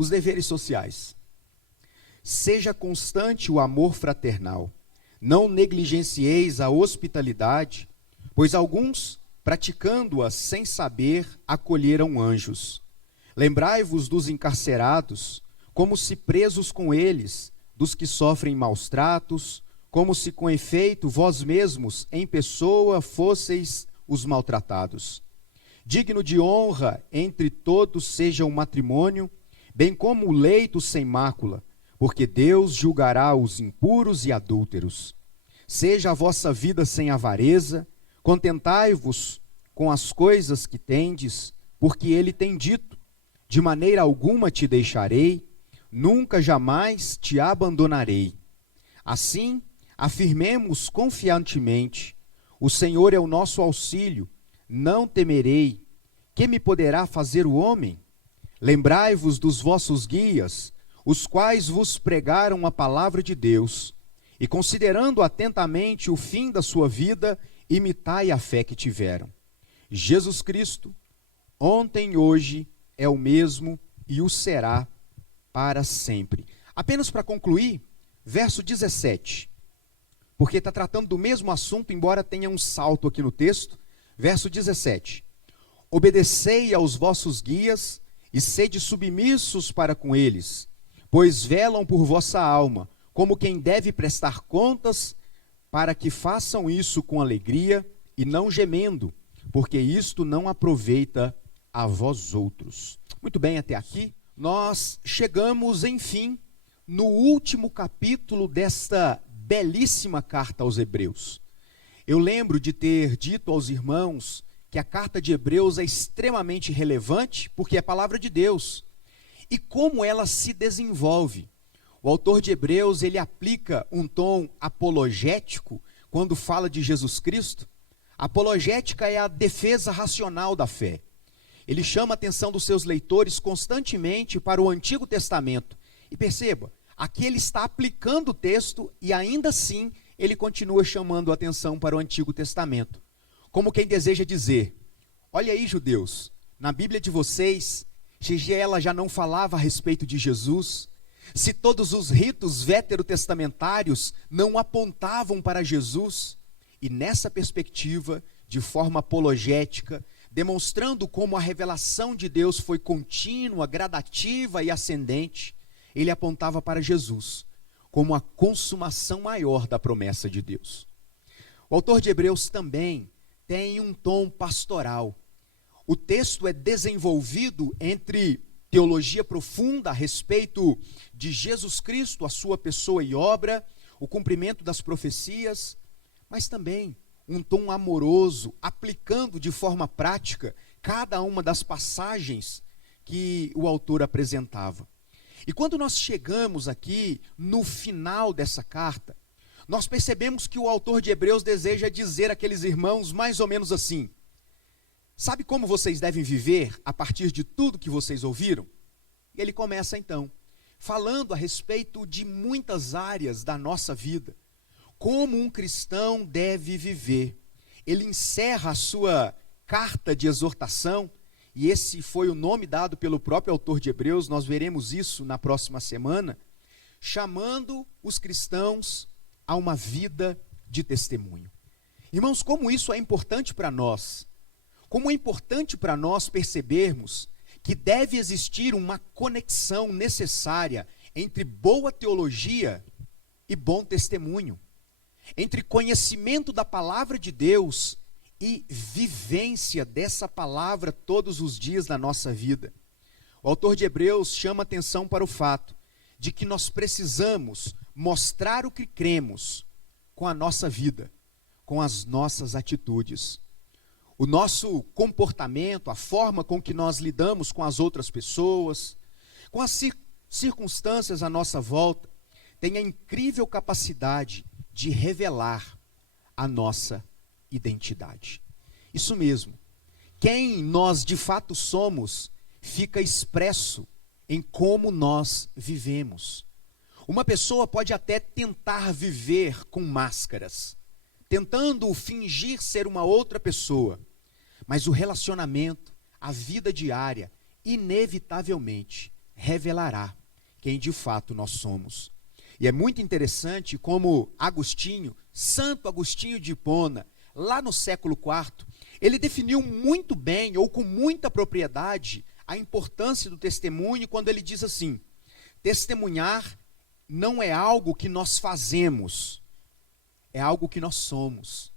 Os deveres sociais. Seja constante o amor fraternal. Não negligencieis a hospitalidade, pois alguns, praticando-a sem saber, acolheram anjos. Lembrai-vos dos encarcerados, como se presos com eles, dos que sofrem maus tratos, como se com efeito vós mesmos, em pessoa, fosseis os maltratados. Digno de honra entre todos seja o matrimônio, bem como o leito sem mácula, porque Deus julgará os impuros e adúlteros. Seja a vossa vida sem avareza, contentai-vos com as coisas que tendes, porque ele tem dito: de maneira alguma te deixarei, nunca jamais te abandonarei. Assim, afirmemos confiantemente: o Senhor é o nosso auxílio, não temerei. Que me poderá fazer o homem? Lembrai-vos dos vossos guias, os quais vos pregaram a palavra de Deus, e considerando atentamente o fim da sua vida, imitai a fé que tiveram. Jesus Cristo, ontem e hoje, é o mesmo e o será para sempre. Apenas para concluir, verso 17, porque está tratando do mesmo assunto, embora tenha um salto aqui no texto. Verso 17: obedecei aos vossos guias e sede submissos para com eles, pois velam por vossa alma, como quem deve prestar contas, para que façam isso com alegria e não gemendo, porque isto não aproveita a vós outros. Muito bem, até aqui nós chegamos, enfim, no último capítulo desta belíssima carta aos Hebreus. Eu lembro de ter dito aos irmãos que a carta de Hebreus é extremamente relevante, porque é a palavra de Deus. E como ela se desenvolve. O autor de Hebreus, ele aplica um tom apologético quando fala de Jesus Cristo. A apologética é a defesa racional da fé. Ele chama a atenção dos seus leitores constantemente para o Antigo Testamento. E perceba, aqui ele está aplicando o texto e ainda assim ele continua chamando a atenção para o Antigo Testamento. Como quem deseja dizer: olha aí, judeus, na Bíblia de vocês, se ela já não falava a respeito de Jesus, se todos os ritos veterotestamentários não apontavam para Jesus, e nessa perspectiva, de forma apologética, demonstrando como a revelação de Deus foi contínua, gradativa e ascendente, ele apontava para Jesus, como a consumação maior da promessa de Deus. O autor de Hebreus também tem um tom pastoral. O texto é desenvolvido entre teologia profunda a respeito de Jesus Cristo, a sua pessoa e obra, o cumprimento das profecias, mas também um tom amoroso, aplicando de forma prática cada uma das passagens que o autor apresentava. E quando nós chegamos aqui no final dessa carta, nós percebemos que o autor de Hebreus deseja dizer àqueles irmãos mais ou menos assim: sabe como vocês devem viver a partir de tudo que vocês ouviram? E ele começa então, falando a respeito de muitas áreas da nossa vida, como um cristão deve viver. Ele encerra a sua carta de exortação, e esse foi o nome dado pelo próprio autor de Hebreus, nós veremos isso na próxima semana, chamando os cristãos a uma vida de testemunho. Irmãos, como isso é importante para nós, como é importante para nós percebermos que deve existir uma conexão necessária entre boa teologia e bom testemunho, entre conhecimento da palavra de Deus e vivência dessa palavra todos os dias da nossa vida. O autor de Hebreus chama atenção para o fato de que nós precisamos mostrar o que cremos com a nossa vida, com as nossas atitudes. O nosso comportamento, a forma com que nós lidamos com as outras pessoas, com as circunstâncias à nossa volta, tem a incrível capacidade de revelar a nossa identidade. Isso mesmo, quem nós de fato somos fica expresso em como nós vivemos. Uma pessoa pode até tentar viver com máscaras, tentando fingir ser uma outra pessoa, mas o relacionamento, a vida diária, inevitavelmente revelará quem de fato nós somos. E é muito interessante como Agostinho, Santo Agostinho de Hipona, lá no século IV, ele definiu muito bem, ou com muita propriedade, a importância do testemunho quando ele diz assim: testemunhar não é algo que nós fazemos, é algo que nós somos.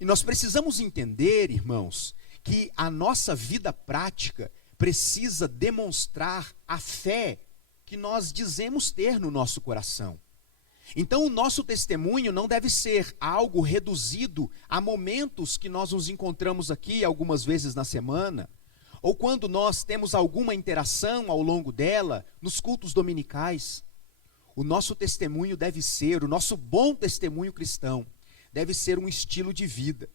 E nós precisamos entender, irmãos, que a nossa vida prática precisa demonstrar a fé que nós dizemos ter no nosso coração. Então, o nosso testemunho não deve ser algo reduzido a momentos que nós nos encontramos aqui algumas vezes na semana, ou quando nós temos alguma interação ao longo dela, nos cultos dominicais. O nosso testemunho deve ser, o nosso bom testemunho cristão, deve ser um estilo de vida.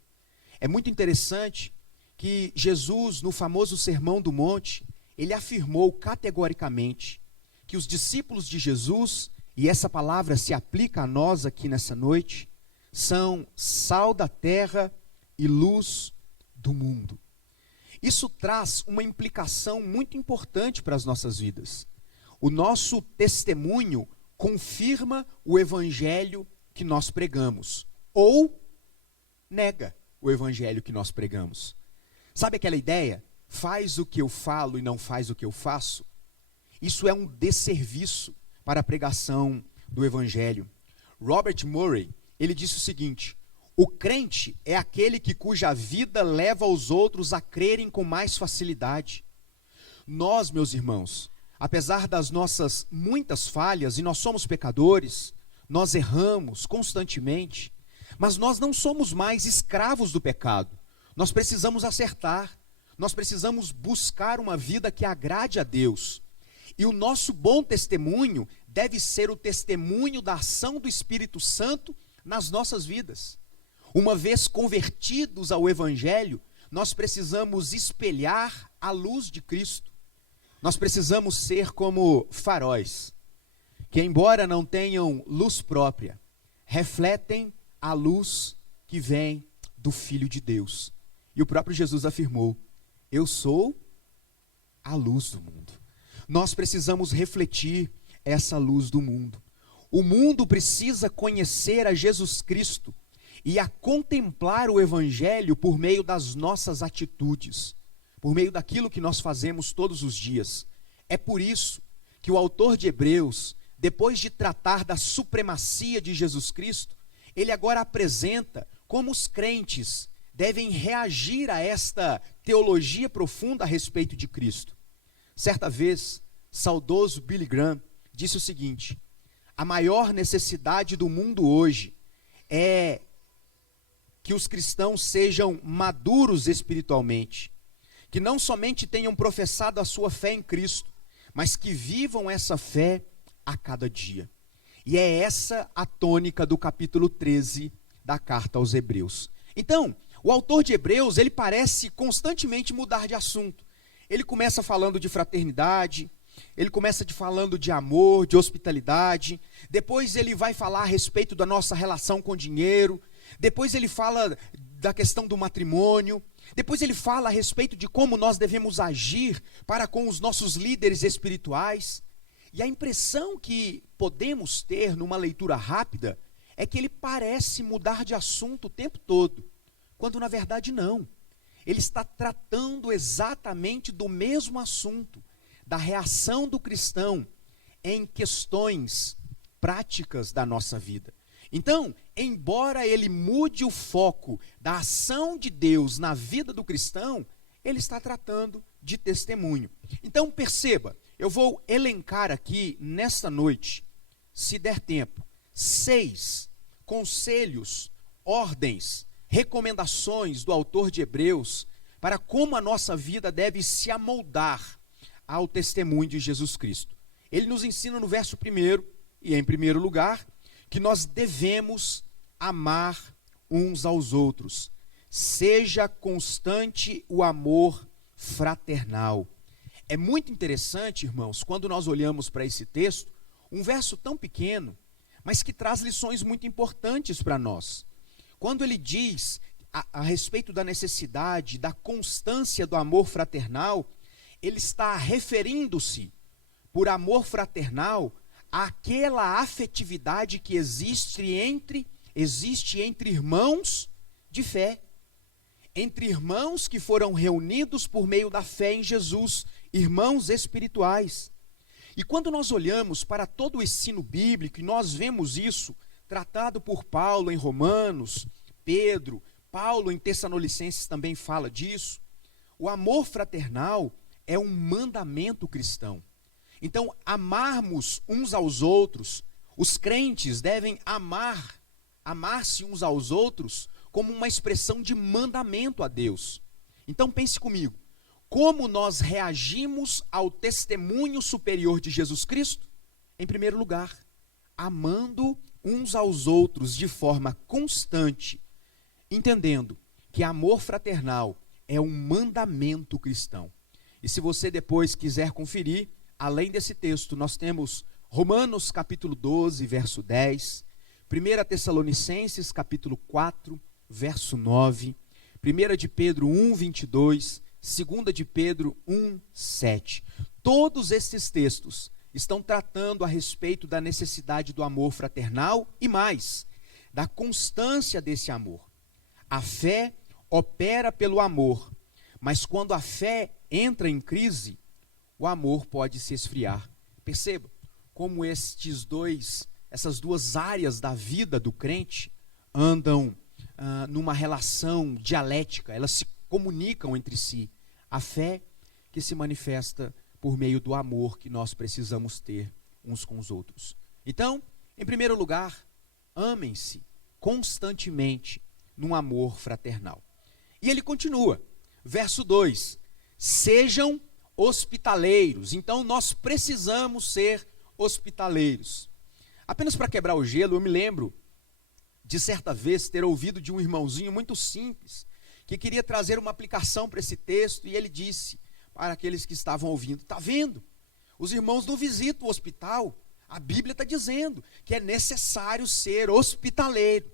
É muito interessante que Jesus, no famoso Sermão do Monte, ele afirmou categoricamente que os discípulos de Jesus, e essa palavra se aplica a nós aqui nessa noite, são sal da terra e luz do mundo. Isso traz uma implicação muito importante para as nossas vidas. O nosso testemunho confirma o evangelho que nós pregamos, ou nega o evangelho que nós pregamos. Sabe aquela ideia? Faz o que eu falo e não faz o que eu faço? Isso é um desserviço para a pregação do evangelho. Robert Murray, ele disse o seguinte: o crente é aquele cuja vida leva os outros a crerem com mais facilidade. Nós, meus irmãos, apesar das nossas muitas falhas, e nós somos pecadores, nós erramos constantemente, mas nós não somos mais escravos do pecado. Nós precisamos acertar, nós precisamos buscar uma vida que agrade a Deus. E o nosso bom testemunho deve ser o testemunho da ação do Espírito Santo nas nossas vidas. Uma vez convertidos ao Evangelho, nós precisamos espelhar a luz de Cristo. Nós precisamos ser como faróis, que embora não tenham luz própria, refletem a luz que vem do Filho de Deus. E o próprio Jesus afirmou: eu sou a luz do mundo. Nós precisamos refletir essa luz do mundo. O mundo precisa conhecer a Jesus Cristo e a contemplar o Evangelho por meio das nossas atitudes, por meio daquilo que nós fazemos todos os dias. É por isso que o autor de Hebreus, depois de tratar da supremacia de Jesus Cristo, ele agora apresenta como os crentes devem reagir a esta teologia profunda a respeito de Cristo. Certa vez, saudoso Billy Graham disse o seguinte: a maior necessidade do mundo hoje é que os cristãos sejam maduros espiritualmente, que não somente tenham professado a sua fé em Cristo, mas que vivam essa fé a cada dia. E é essa a tônica do capítulo 13 da carta aos Hebreus. Então, o autor de Hebreus, ele parece constantemente mudar de assunto. Ele começa falando de fraternidade, ele começa falando de amor, de hospitalidade, depois ele vai falar a respeito da nossa relação com o dinheiro, depois ele fala da questão do matrimônio, depois ele fala a respeito de como nós devemos agir para com os nossos líderes espirituais. E a impressão que podemos ter numa leitura rápida é que ele parece mudar de assunto o tempo todo, quando na verdade não. Ele está tratando exatamente do mesmo assunto, da reação do cristão em questões práticas da nossa vida. Então, embora ele mude o foco da ação de Deus na vida do cristão, ele está tratando de testemunho. Então, perceba, eu vou elencar aqui nesta noite, se der tempo, 6 conselhos, ordens, recomendações do autor de Hebreus para como a nossa vida deve se amoldar ao testemunho de Jesus Cristo. Ele nos ensina no verso 1, e em primeiro lugar, que nós devemos amar uns aos outros. Seja constante o amor fraternal. É muito interessante, irmãos, quando nós olhamos para esse texto, um verso tão pequeno, mas que traz lições muito importantes para nós. Quando ele diz a respeito da necessidade, da constância do amor fraternal, ele está referindo-se por amor fraternal aquela afetividade que existe entre irmãos de fé, entre irmãos que foram reunidos por meio da fé em Jesus, irmãos espirituais. E quando nós olhamos para todo o ensino bíblico, e nós vemos isso tratado por Paulo em Romanos, Pedro, Paulo em Tessalonicenses também fala disso, o amor fraternal é um mandamento cristão. Então, amarmos uns aos outros, os crentes devem amar-se uns aos outros como uma expressão de mandamento a Deus. Então pense comigo, como nós reagimos ao testemunho superior de Jesus Cristo? Em primeiro lugar, amando uns aos outros de forma constante, entendendo que amor fraternal é um mandamento cristão. E se você depois quiser conferir, além desse texto, nós temos Romanos capítulo 12, verso 10, 1 Tessalonicenses capítulo 4, verso 9, 1 de Pedro 1, 22, 2 de Pedro 1, 7. Todos estes textos estão tratando a respeito da necessidade do amor fraternal e mais, da constância desse amor. A fé opera pelo amor, mas quando a fé entra em crise, o amor pode se esfriar. Perceba como essas duas áreas da vida do crente andam numa relação dialética, elas se comunicam entre si. A fé que se manifesta por meio do amor que nós precisamos ter uns com os outros. Então, em primeiro lugar, amem-se constantemente num amor fraternal. E ele continua, verso 2, sejam hospitaleiros. Então, nós precisamos ser hospitaleiros. Apenas para quebrar o gelo, eu me lembro de certa vez ter ouvido de um irmãozinho muito simples, que queria trazer uma aplicação para esse texto, e ele disse para aqueles que estavam ouvindo, está vendo? Os irmãos não visitam o hospital, a Bíblia está dizendo que é necessário ser hospitaleiro.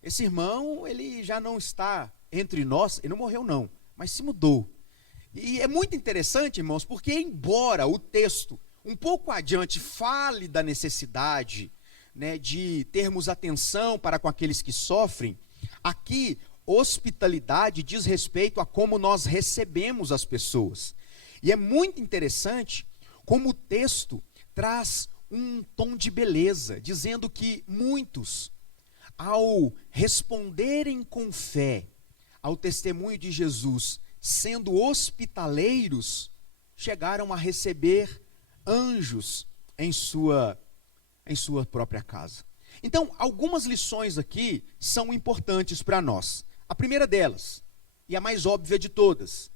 Esse irmão, ele já não está entre nós, ele não morreu não, mas se mudou. E é muito interessante, irmãos, porque embora o texto um pouco adiante fale da necessidade, de termos atenção para com aqueles que sofrem, aqui hospitalidade diz respeito a como nós recebemos as pessoas. E é muito interessante como o texto traz um tom de beleza, dizendo que muitos, ao responderem com fé ao testemunho de Jesus, sendo hospitaleiros, chegaram a receber anjos em sua própria casa. Então, algumas lições aqui são importantes para nós. A primeira delas, e a mais óbvia de todas,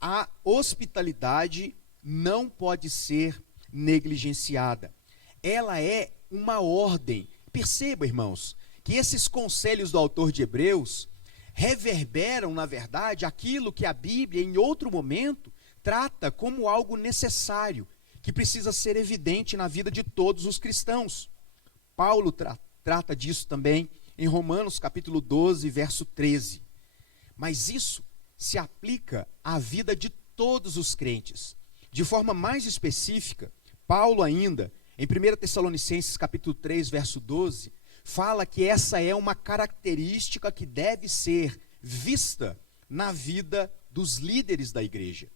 a hospitalidade não pode ser negligenciada. Ela é uma ordem. Perceba, irmãos, que esses conselhos do autor de Hebreus reverberam, na verdade, aquilo que a Bíblia, em outro momento, trata como algo necessário, que precisa ser evidente na vida de todos os cristãos. Paulo trata disso também em Romanos capítulo 12, verso 13. Mas isso se aplica à vida de todos os crentes. De forma mais específica, Paulo ainda, em 1 Tessalonicenses capítulo 3, verso 12, fala que essa é uma característica que deve ser vista na vida dos líderes da igreja.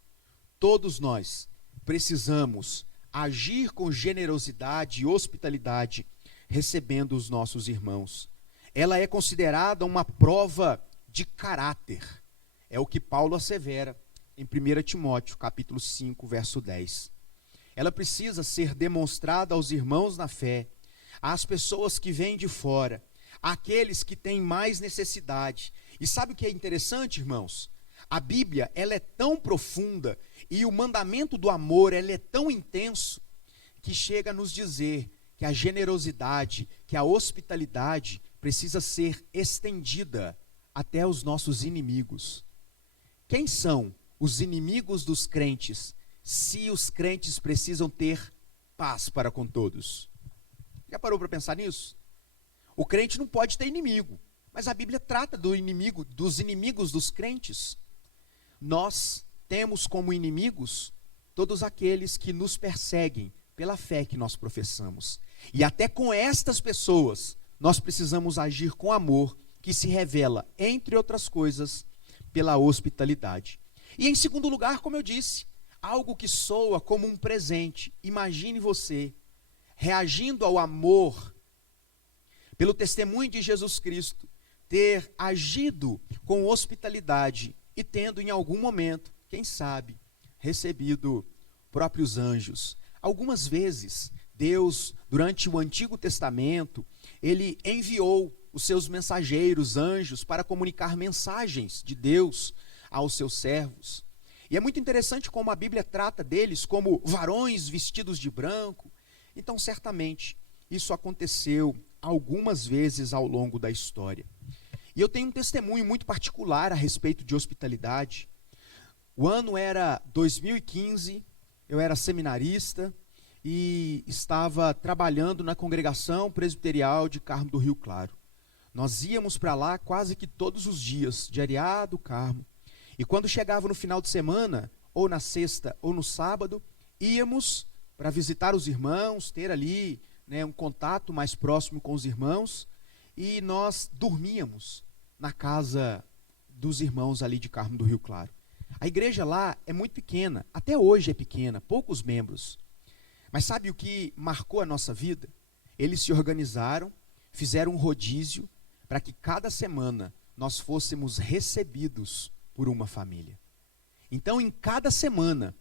Todos nós precisamos agir com generosidade e hospitalidade, recebendo os nossos irmãos. Ela é considerada uma prova de caráter. É o que Paulo assevera em 1 Timóteo, capítulo 5, verso 10. Ela precisa ser demonstrada aos irmãos na fé, às pessoas que vêm de fora, àqueles que têm mais necessidade. E sabe o que é interessante, irmãos? A Bíblia, ela é tão profunda e o mandamento do amor, ele é tão intenso, que chega a nos dizer que a generosidade, que a hospitalidade precisa ser estendida até os nossos inimigos. Quem são os inimigos dos crentes, se os crentes precisam ter paz para com todos? Já parou para pensar nisso? O crente não pode ter inimigo, mas a Bíblia trata dos inimigos dos crentes. Nós temos como inimigos todos aqueles que nos perseguem pela fé que nós professamos. E até com estas pessoas, nós precisamos agir com amor, que se revela, entre outras coisas, pela hospitalidade. E em segundo lugar, como eu disse, algo que soa como um presente. Imagine você reagindo ao amor, pelo testemunho de Jesus Cristo, ter agido com hospitalidade e tendo em algum momento, quem sabe, recebido próprios anjos. Algumas vezes, Deus, durante o Antigo Testamento, ele enviou os seus mensageiros, anjos, para comunicar mensagens de Deus aos seus servos. E é muito interessante como a Bíblia trata deles como varões vestidos de branco. Então, certamente, isso aconteceu algumas vezes ao longo da história. E eu tenho um testemunho muito particular a respeito de hospitalidade. O ano era 2015, eu era seminarista e estava trabalhando na congregação presbiterial de Carmo do Rio Claro. Nós íamos para lá quase que todos os dias, de Areá do Carmo. E quando chegava no final de semana, ou na sexta ou no sábado, íamos para visitar os irmãos, ter ali um contato mais próximo com os irmãos, e nós dormíamos na casa dos irmãos ali de Carmo do Rio Claro. A igreja lá é muito pequena, até hoje é pequena, poucos membros. Mas sabe o que marcou a nossa vida? Eles se organizaram, fizeram um rodízio para que cada semana nós fôssemos recebidos por uma família. Então, em cada semana,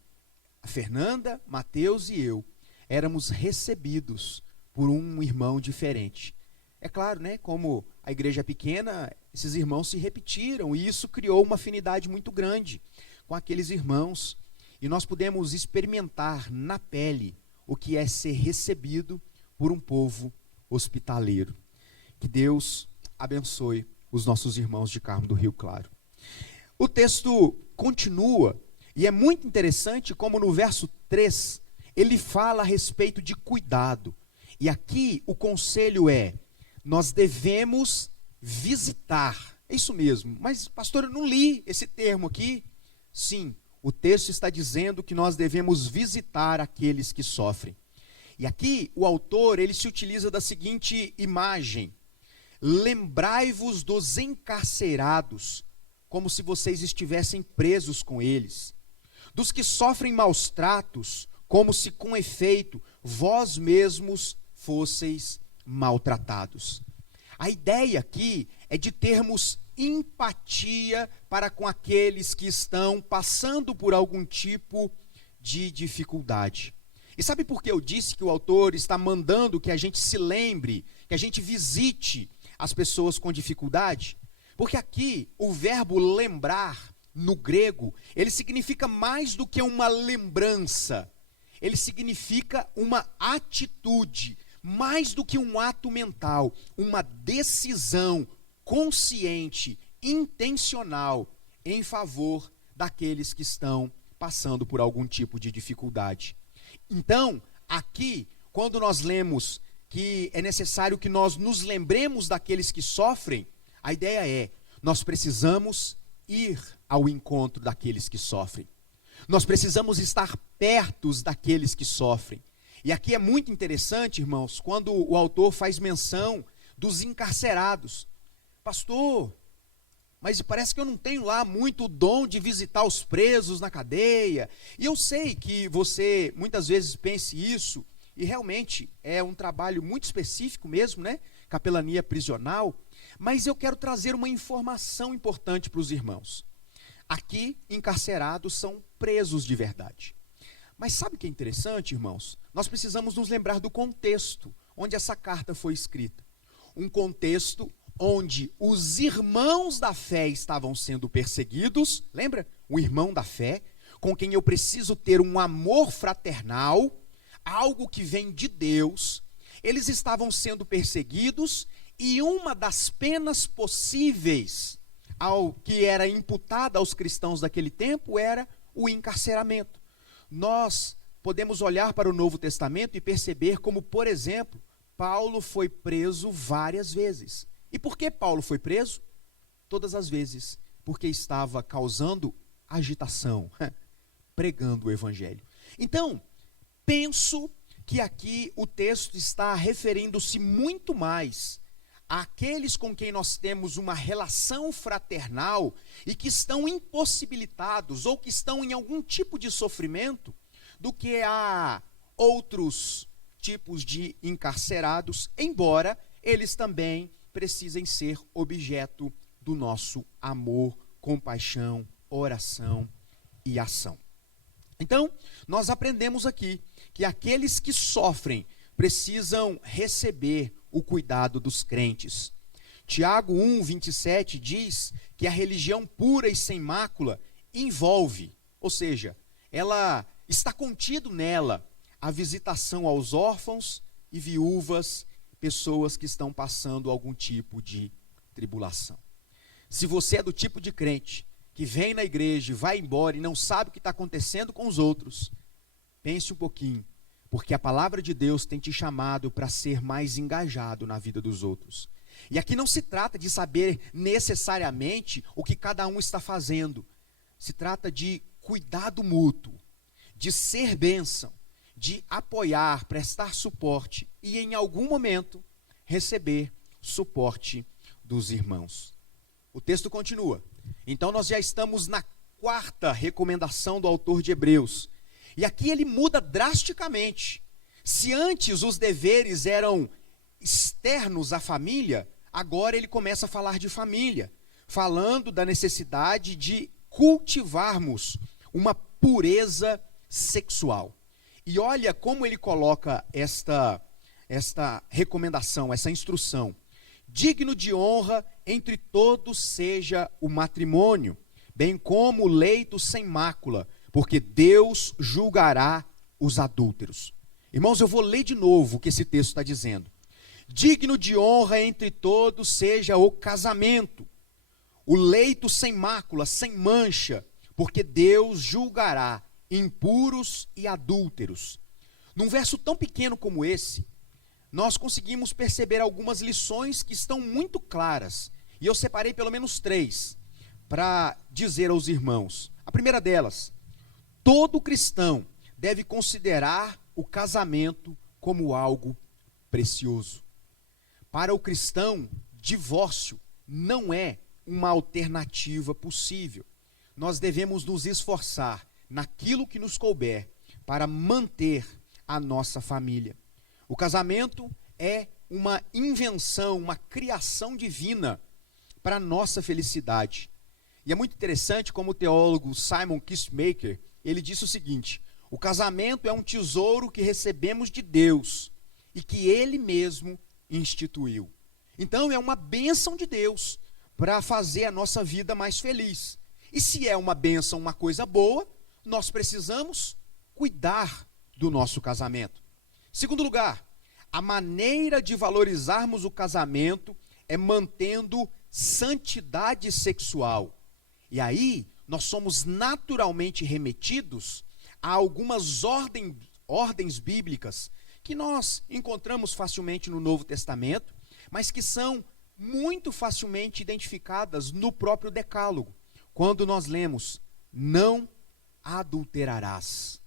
a Fernanda, Mateus e eu éramos recebidos por um irmão diferente. É claro, como a igreja é pequena, esses irmãos se repetiram e isso criou uma afinidade muito grande com aqueles irmãos. E nós pudemos experimentar na pele o que é ser recebido por um povo hospitaleiro. Que Deus abençoe os nossos irmãos de Carmo do Rio Claro. O texto continua, e é muito interessante como no verso 3, ele fala a respeito de cuidado. E aqui o conselho é, nós devemos visitar. É isso mesmo, mas pastor, eu não li esse termo aqui. Sim, o texto está dizendo que nós devemos visitar aqueles que sofrem. E aqui o autor, ele se utiliza da seguinte imagem: lembrai-vos dos encarcerados, como se vocês estivessem presos com eles, dos que sofrem maus tratos, como se com efeito vós mesmos fosseis maltratados. A ideia aqui é de termos empatia para com aqueles que estão passando por algum tipo de dificuldade. E sabe por que eu disse que o autor está mandando que a gente se lembre, que a gente visite as pessoas com dificuldade? Porque aqui o verbo lembrar, no grego, ele significa mais do que uma lembrança. Ele significa uma atitude, mais do que um ato mental, uma decisão consciente, intencional, em favor daqueles que estão passando por algum tipo de dificuldade. Então, aqui, quando nós lemos que é necessário que nós nos lembremos daqueles que sofrem, a ideia é, nós precisamos ir ao encontro daqueles que sofrem. Nós precisamos estar perto daqueles que sofrem. E aqui é muito interessante, irmãos, quando o autor faz menção dos encarcerados. Pastor, mas parece que eu não tenho lá muito o dom de visitar os presos na cadeia. E eu sei que você muitas vezes pense isso, e realmente é um trabalho muito específico mesmo, capelania prisional. Mas eu quero trazer uma informação importante para os irmãos. Aqui, encarcerados são presos de verdade. Mas sabe o que é interessante, irmãos? Nós precisamos nos lembrar do contexto onde essa carta foi escrita. Um contexto onde os irmãos da fé estavam sendo perseguidos. Lembra? O irmão da fé, com quem eu preciso ter um amor fraternal, algo que vem de Deus. Eles estavam sendo perseguidos e uma das penas possíveis ao que era imputada aos cristãos daquele tempo era o encarceramento. Nós podemos olhar para o Novo Testamento e perceber como, por exemplo, Paulo foi preso várias vezes. E por que Paulo foi preso? Todas as vezes, porque estava causando agitação, pregando o evangelho. Então, penso que aqui o texto está referindo-se muito mais àqueles com quem nós temos uma relação fraternal e que estão impossibilitados ou que estão em algum tipo de sofrimento, do que a outros tipos de encarcerados, embora eles também precisem ser objeto do nosso amor, compaixão, oração e ação. Então, nós aprendemos aqui que aqueles que sofrem precisam receber o cuidado dos crentes. Tiago 1:27 diz que a religião pura e sem mácula envolve, ou seja, ela está contido nela a visitação aos órfãos e viúvas, pessoas que estão passando algum tipo de tribulação. Se você é do tipo de crente que vem na igreja, vai embora e não sabe o que está acontecendo com os outros, pense um pouquinho, porque a palavra de Deus tem te chamado para ser mais engajado na vida dos outros. E aqui não se trata de saber necessariamente o que cada um está fazendo. Se trata de cuidado mútuo, de ser bênção, de apoiar, prestar suporte e em algum momento receber suporte dos irmãos. O texto continua. Então nós já estamos na quarta recomendação do autor de Hebreus. E aqui ele muda drasticamente. Se antes os deveres eram externos à família, agora ele começa a falar de família, falando da necessidade de cultivarmos uma pureza sexual. E olha como ele coloca esta recomendação, essa instrução. Digno de honra entre todos seja o matrimônio, bem como o leito sem mácula, porque Deus julgará os adúlteros. Irmãos, eu vou ler de novo o que esse texto está dizendo. Digno de honra entre todos seja o casamento, o leito sem mácula, sem mancha, porque Deus julgará impuros e adúlteros. Num verso tão pequeno como esse, nós conseguimos perceber algumas lições que estão muito claras. E eu separei pelo menos 3 para dizer aos irmãos. A primeira delas, todo cristão deve considerar o casamento como algo precioso. Para o cristão, divórcio não é uma alternativa possível. Nós devemos nos esforçar naquilo que nos couber para manter a nossa família. O casamento é uma invenção, uma criação divina para a nossa felicidade. E é muito interessante como o teólogo Simon Kistemaker, ele disse o seguinte: o casamento é um tesouro que recebemos de Deus e que Ele mesmo instituiu. Então é uma bênção de Deus para fazer a nossa vida mais feliz. E se é uma bênção, uma coisa boa, nós precisamos cuidar do nosso casamento. Segundo lugar, a maneira de valorizarmos o casamento é mantendo santidade sexual. E aí, nós somos naturalmente remetidos a algumas ordens bíblicas que nós encontramos facilmente no Novo Testamento, mas que são muito facilmente identificadas no próprio Decálogo. Quando nós lemos, não adulterarás.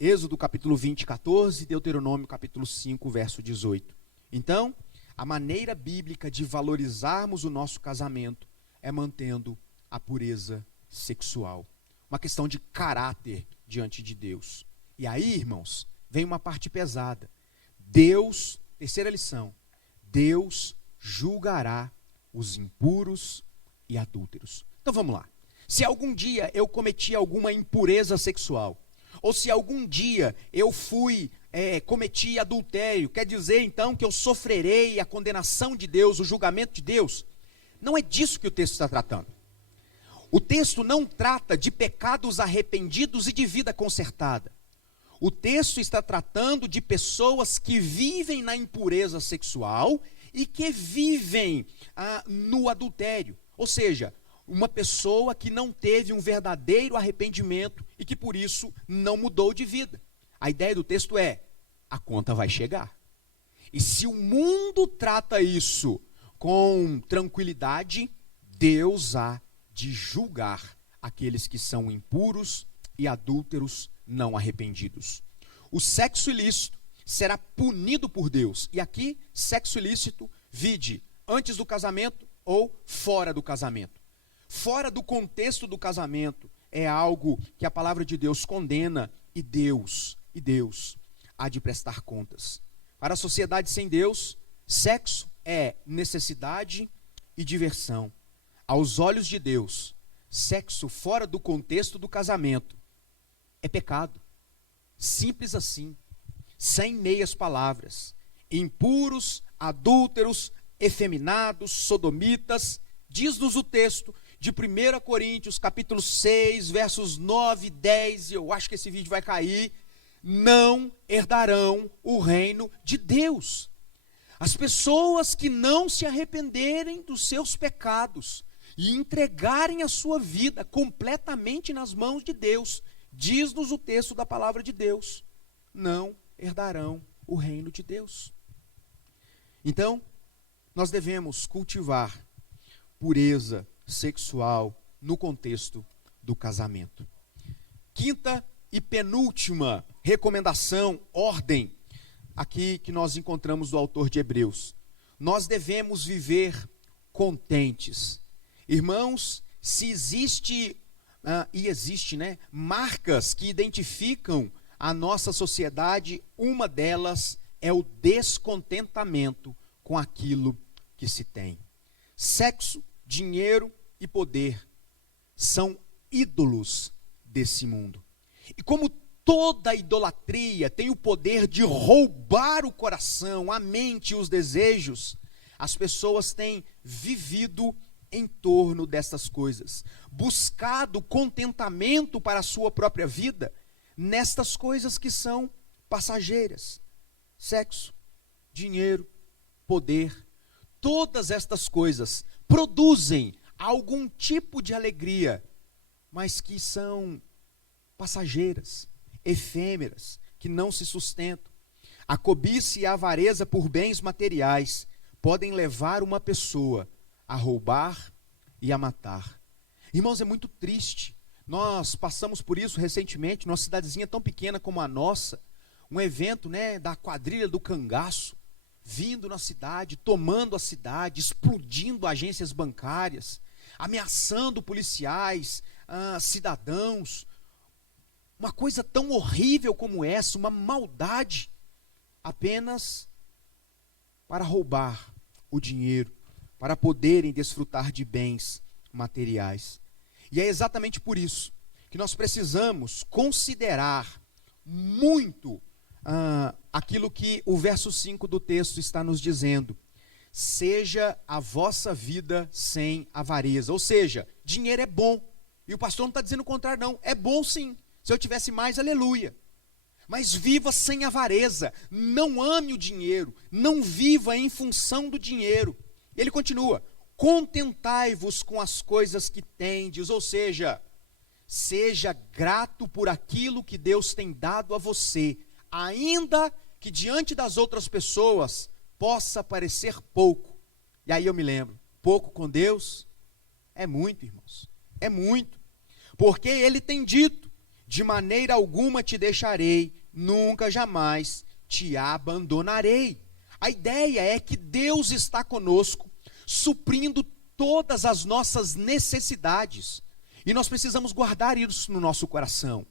Êxodo capítulo 20, 14, Deuteronômio capítulo 5, verso 18. Então, a maneira bíblica de valorizarmos o nosso casamento é mantendo a pureza sexual. Uma questão de caráter diante de Deus. E aí, irmãos, vem uma parte pesada. Deus, terceira lição, Deus julgará os impuros e adúlteros. Então vamos lá. Se algum dia eu cometi alguma impureza sexual, ou se algum dia eu cometi adultério, quer dizer então que eu sofrerei a condenação de Deus, o julgamento de Deus? Não é disso que o texto está tratando. O texto não trata de pecados arrependidos e de vida consertada. O texto está tratando de pessoas que vivem na impureza sexual e que vivem no adultério. Ou seja, uma pessoa que não teve um verdadeiro arrependimento e que por isso não mudou de vida. A ideia do texto é, a conta vai chegar. E se o mundo trata isso com tranquilidade, Deus há de julgar aqueles que são impuros e adúlteros não arrependidos. O sexo ilícito será punido por Deus. E aqui, sexo ilícito, vide, antes do casamento ou fora do casamento. Fora do contexto do casamento é algo que a palavra de Deus condena e Deus há de prestar contas. Para a sociedade sem Deus, sexo é necessidade e diversão. Aos olhos de Deus, sexo fora do contexto do casamento é pecado. Simples assim, sem meias palavras. Impuros, adúlteros, efeminados, sodomitas, diz-nos o texto de 1 Coríntios, capítulo 6, versos 9 e 10, e eu acho que esse vídeo vai cair, não herdarão o reino de Deus. As pessoas que não se arrependerem dos seus pecados e entregarem a sua vida completamente nas mãos de Deus, diz-nos o texto da palavra de Deus, não herdarão o reino de Deus. Então, nós devemos cultivar pureza sexual no contexto do casamento. Quinta e penúltima recomendação, ordem, aqui que nós encontramos do autor de Hebreus. Nós devemos viver contentes. Irmãos, se existe, marcas que identificam a nossa sociedade, uma delas é o descontentamento com aquilo que se tem. Sexo, dinheiro e poder são ídolos desse mundo. E como toda idolatria tem o poder de roubar o coração, a mente e os desejos, as pessoas têm vivido em torno dessas coisas, buscado contentamento para a sua própria vida nestas coisas que são passageiras. Sexo, dinheiro, poder, todas estas coisas produzem algum tipo de alegria, mas que são passageiras, efêmeras, que não se sustentam. A cobiça e a avareza por bens materiais podem levar uma pessoa a roubar e a matar. Irmãos, é muito triste. Nós passamos por isso recentemente, numa cidadezinha tão pequena como a nossa, um evento, da quadrilha do cangaço, vindo na cidade, tomando a cidade, explodindo agências bancárias, ameaçando policiais, cidadãos. Uma coisa tão horrível como essa, uma maldade, apenas para roubar o dinheiro, para poderem desfrutar de bens materiais. E é exatamente por isso que nós precisamos considerar muito aquilo que o verso 5 do texto está nos dizendo. Seja a vossa vida sem avareza. Ou seja, dinheiro é bom. E o pastor não está dizendo o contrário, não. É bom sim. Se eu tivesse mais, aleluia. Mas viva sem avareza. Não ame o dinheiro. Não viva em função do dinheiro. Ele continua. Contentai-vos com as coisas que tendes. Ou seja, seja grato por aquilo que Deus tem dado a você, ainda que diante das outras pessoas possa parecer pouco. E aí eu me lembro, pouco com Deus é muito, irmãos, é muito. Porque Ele tem dito, de maneira alguma te deixarei, nunca jamais te abandonarei. A ideia é que Deus está conosco, suprindo todas as nossas necessidades. E nós precisamos guardar isso no nosso coração.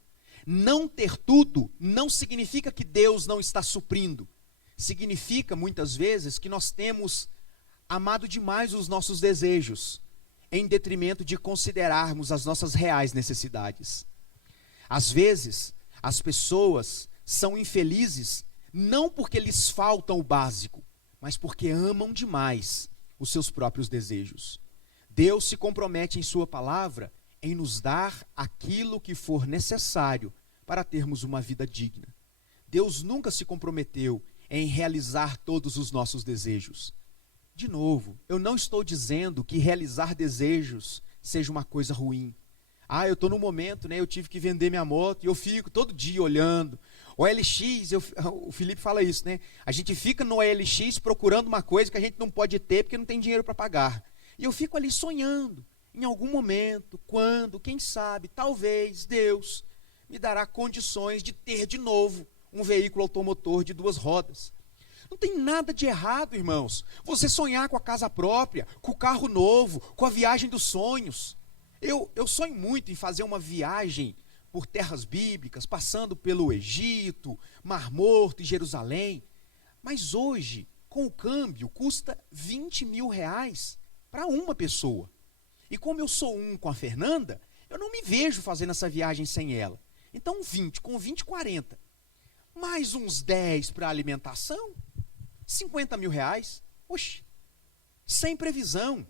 Não ter tudo não significa que Deus não está suprindo. Significa, muitas vezes, que nós temos amado demais os nossos desejos, em detrimento de considerarmos as nossas reais necessidades. Às vezes, as pessoas são infelizes, não porque lhes faltam o básico, mas porque amam demais os seus próprios desejos. Deus se compromete em sua palavra em nos dar aquilo que for necessário para termos uma vida digna. Deus nunca se comprometeu em realizar todos os nossos desejos. De novo, eu não estou dizendo que realizar desejos seja uma coisa ruim. Eu estou num momento, eu tive que vender minha moto e eu fico todo dia olhando. O OLX, o Felipe fala isso, A gente fica no OLX procurando uma coisa que a gente não pode ter porque não tem dinheiro para pagar. E eu fico ali sonhando. Em algum momento, quando, quem sabe, talvez Deus me dará condições de ter de novo um veículo automotor de 2 rodas. Não tem nada de errado, irmãos, você sonhar com a casa própria, com o carro novo, com a viagem dos sonhos. Eu sonho muito em fazer uma viagem por terras bíblicas, passando pelo Egito, Mar Morto e Jerusalém. Mas hoje, com o câmbio, custa R$ 20.000 para uma pessoa. E como eu sou um com a Fernanda, eu não me vejo fazendo essa viagem sem ela. Então 20, com 20, 40. Mais uns 10 para alimentação, R$ 50.000. Oxe, sem previsão.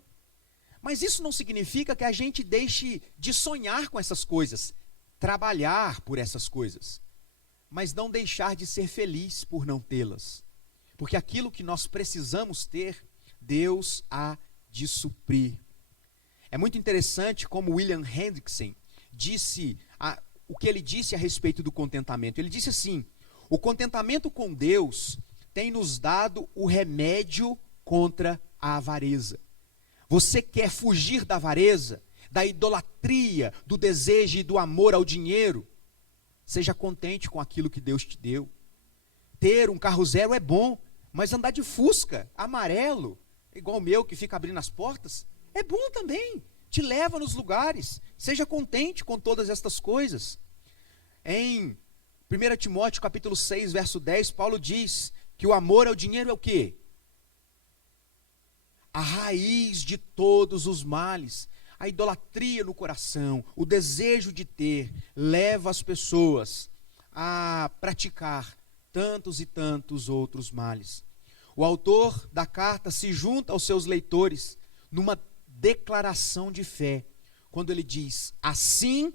Mas isso não significa que a gente deixe de sonhar com essas coisas, trabalhar por essas coisas, mas não deixar de ser feliz por não tê-las. Porque aquilo que nós precisamos ter, Deus há de suprir. É muito interessante como William Hendrickson disse, o que ele disse a respeito do contentamento. Ele disse assim: o contentamento com Deus tem nos dado o remédio contra a avareza. Você quer fugir da avareza, da idolatria, do desejo e do amor ao dinheiro? Seja contente com aquilo que Deus te deu. Ter um carro zero é bom, mas andar de Fusca, amarelo, igual o meu que fica abrindo as portas, é bom também. Te leva nos lugares. Seja contente com todas estas coisas. Em 1 Timóteo capítulo 6, verso 10, Paulo diz que o amor ao dinheiro é o quê? A raiz de todos os males. A idolatria no coração, o desejo de ter, leva as pessoas a praticar tantos e tantos outros males. O autor da carta se junta aos seus leitores numa declaração de fé, quando ele diz, assim,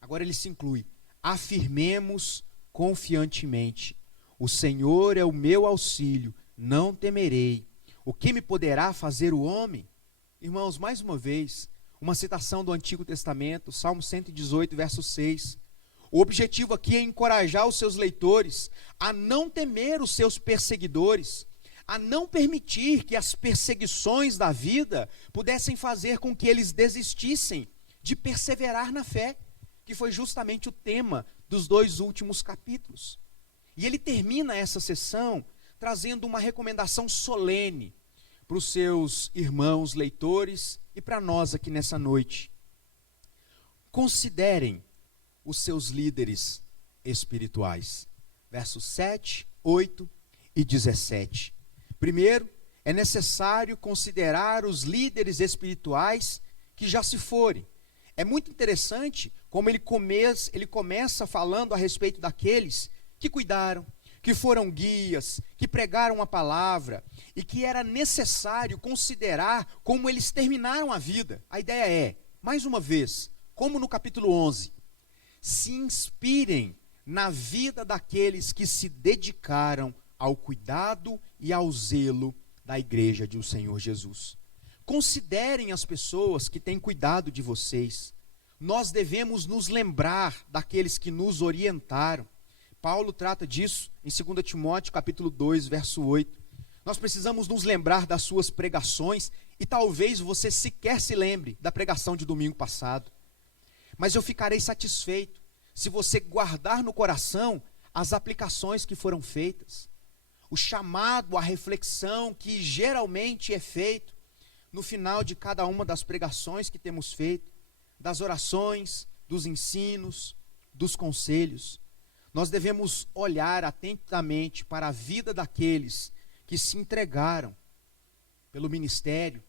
agora ele se inclui, afirmemos confiantemente, o Senhor é o meu auxílio, não temerei. O que me poderá fazer o homem? Irmãos, mais uma vez, uma citação do Antigo Testamento, Salmo 118, verso 6. O objetivo aqui é encorajar os seus leitores a não temer os seus perseguidores, a não permitir que as perseguições da vida pudessem fazer com que eles desistissem de perseverar na fé, que foi justamente o tema dos 2 últimos capítulos. E ele termina essa sessão trazendo uma recomendação solene para os seus irmãos leitores e para nós aqui nessa noite. Considerem os seus líderes espirituais. Versos 7, 8 e 17. Primeiro, é necessário considerar os líderes espirituais que já se forem. É muito interessante como ele começa falando a respeito daqueles que cuidaram, que foram guias, que pregaram a palavra, e que era necessário considerar como eles terminaram a vida. A ideia é, mais uma vez, como no capítulo 11, se inspirem na vida daqueles que se dedicaram ao cuidado e ao zelo da igreja do Senhor Jesus. Considerem as pessoas que têm cuidado de vocês. Nós devemos nos lembrar daqueles que nos orientaram. Paulo trata disso em 2 Timóteo capítulo 2, verso 8. Nós precisamos nos lembrar das suas pregações, e talvez você sequer se lembre da pregação de domingo passado. Mas eu ficarei satisfeito se você guardar no coração as aplicações que foram feitas. O chamado à reflexão que geralmente é feito no final de cada uma das pregações que temos feito, das orações, dos ensinos, dos conselhos. Nós devemos olhar atentamente para a vida daqueles que se entregaram pelo ministério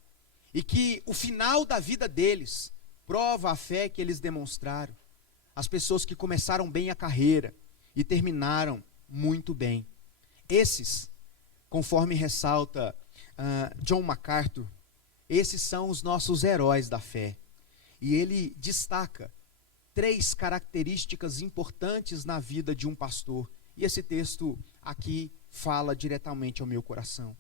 e que o final da vida deles prova a fé que eles demonstraram. As pessoas que começaram bem a carreira e terminaram muito bem. Esses, conforme ressalta John MacArthur, esses são os nossos heróis da fé. E ele destaca 3 características importantes na vida de um pastor. E esse texto aqui fala diretamente ao meu coração.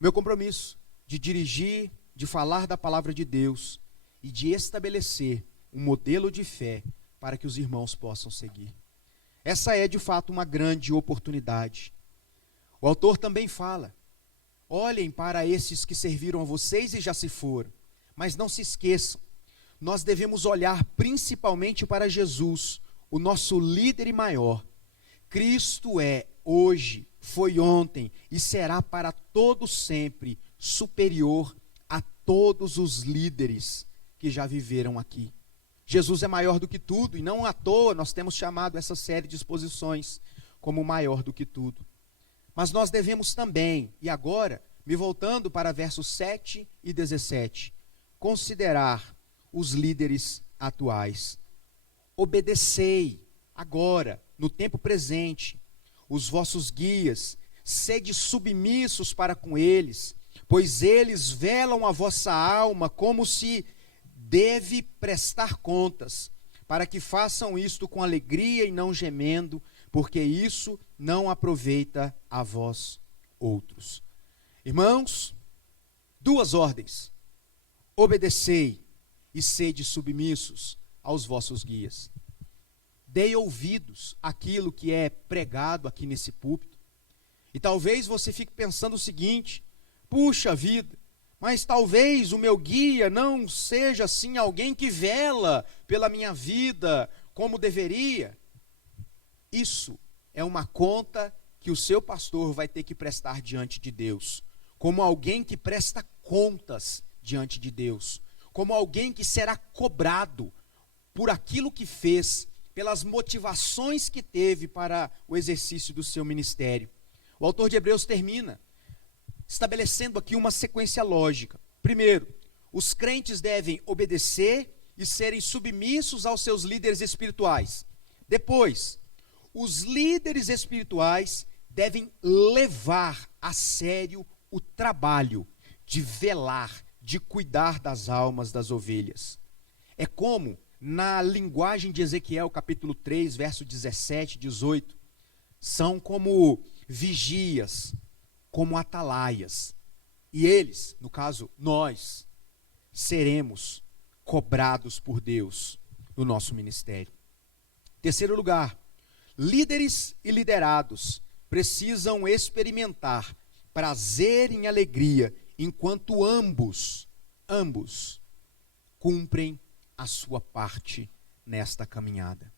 Meu compromisso de dirigir, de falar da palavra de Deus e de estabelecer um modelo de fé para que os irmãos possam seguir. Essa é de fato uma grande oportunidade. O autor também fala: olhem para esses que serviram a vocês e já se foram, mas não se esqueçam, nós devemos olhar principalmente para Jesus, o nosso líder e maior. Cristo é hoje, foi ontem e será para todo sempre superior a todos os líderes que já viveram aqui. Jesus é maior do que tudo, e não à toa nós temos chamado essa série de exposições como maior do que tudo. Mas nós devemos também, e agora, me voltando para versos 7 e 17, considerar os líderes atuais. Obedecei agora, no tempo presente, os vossos guias, sede submissos para com eles, pois eles velam a vossa alma como se deve prestar contas, para que façam isto com alegria e não gemendo, porque isso não aproveita a vós outros. Irmãos, duas ordens: obedecei e sede submissos aos vossos guias. Dei ouvidos àquilo que é pregado aqui nesse púlpito. E talvez você fique pensando o seguinte: puxa vida, mas talvez o meu guia não seja assim alguém que vela pela minha vida como deveria. Isso é uma conta que o seu pastor vai ter que prestar diante de Deus, como alguém que presta contas diante de Deus, como alguém que será cobrado por aquilo que fez, pelas motivações que teve para o exercício do seu ministério. O autor de Hebreus termina estabelecendo aqui uma sequência lógica. Primeiro, os crentes devem obedecer e serem submissos aos seus líderes espirituais. Depois, os líderes espirituais devem levar a sério o trabalho de velar, de cuidar das almas das ovelhas. É como, na linguagem de Ezequiel, capítulo 3, verso 17 e 18, são como vigias, como atalaias. E eles, no caso, nós, seremos cobrados por Deus no nosso ministério. Terceiro lugar, líderes e liderados precisam experimentar prazer e alegria enquanto ambos cumprem a sua parte nesta caminhada.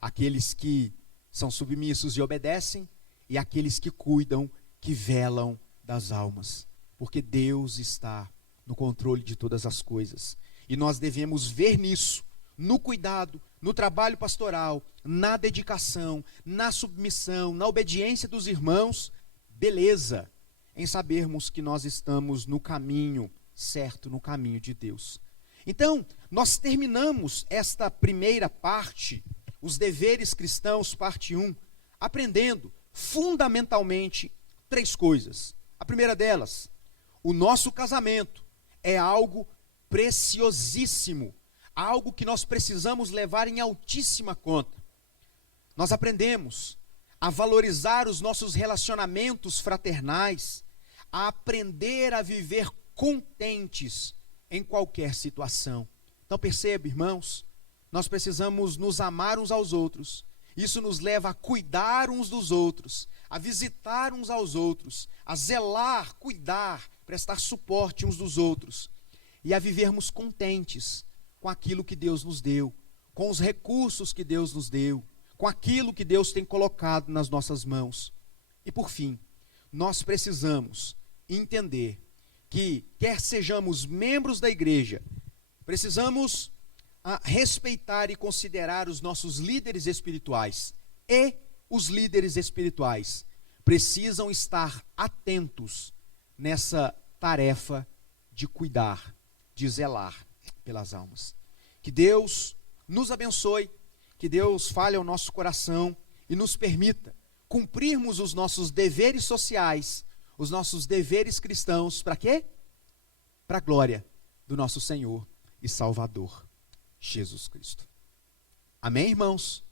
Aqueles que são submissos e obedecem, e aqueles que cuidam, que velam das almas, porque Deus está no controle de todas as coisas, e nós devemos ver nisso, no cuidado, no trabalho pastoral, na dedicação, na submissão, na obediência dos irmãos, beleza, em sabermos que nós estamos no caminho certo, no caminho de Deus. Então, nós terminamos esta primeira parte, os deveres cristãos, parte 1, aprendendo fundamentalmente 3 coisas. A primeira delas, o nosso casamento é algo preciosíssimo, algo que nós precisamos levar em altíssima conta. Nós aprendemos a valorizar os nossos relacionamentos fraternais, a aprender a viver contentes em qualquer situação. Então perceba, irmãos, nós precisamos nos amar uns aos outros. Isso nos leva a cuidar uns dos outros, a visitar uns aos outros, a zelar, cuidar, prestar suporte uns dos outros e a vivermos contentes com aquilo que Deus nos deu, com os recursos que Deus nos deu, com aquilo que Deus tem colocado nas nossas mãos. E por fim, nós precisamos entender que, quer sejamos membros da igreja, precisamos respeitar e considerar os nossos líderes espirituais. E os líderes espirituais precisam estar atentos nessa tarefa de cuidar, de zelar pelas almas. Que Deus nos abençoe, que Deus fale ao nosso coração e nos permita cumprirmos os nossos deveres sociais, os nossos deveres cristãos, para quê? Para a glória do nosso Senhor e Salvador, Jesus Cristo. Amém, irmãos?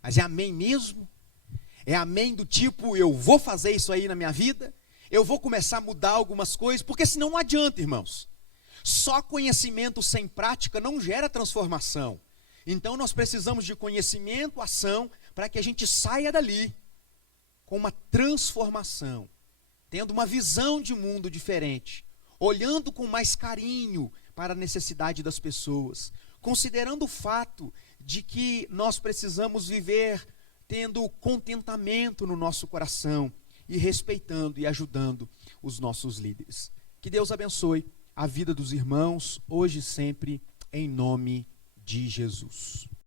Mas é amém mesmo? É amém do tipo, eu vou fazer isso aí na minha vida? Eu vou começar a mudar algumas coisas? Porque senão não adianta, irmãos. Só conhecimento sem prática não gera transformação. Então nós precisamos de conhecimento, ação, para que a gente saia dali com uma transformação, tendo uma visão de mundo diferente, olhando com mais carinho para a necessidade das pessoas, considerando o fato de que nós precisamos viver tendo contentamento no nosso coração e respeitando e ajudando os nossos líderes. Que Deus abençoe a vida dos irmãos, hoje e sempre, em nome de Jesus.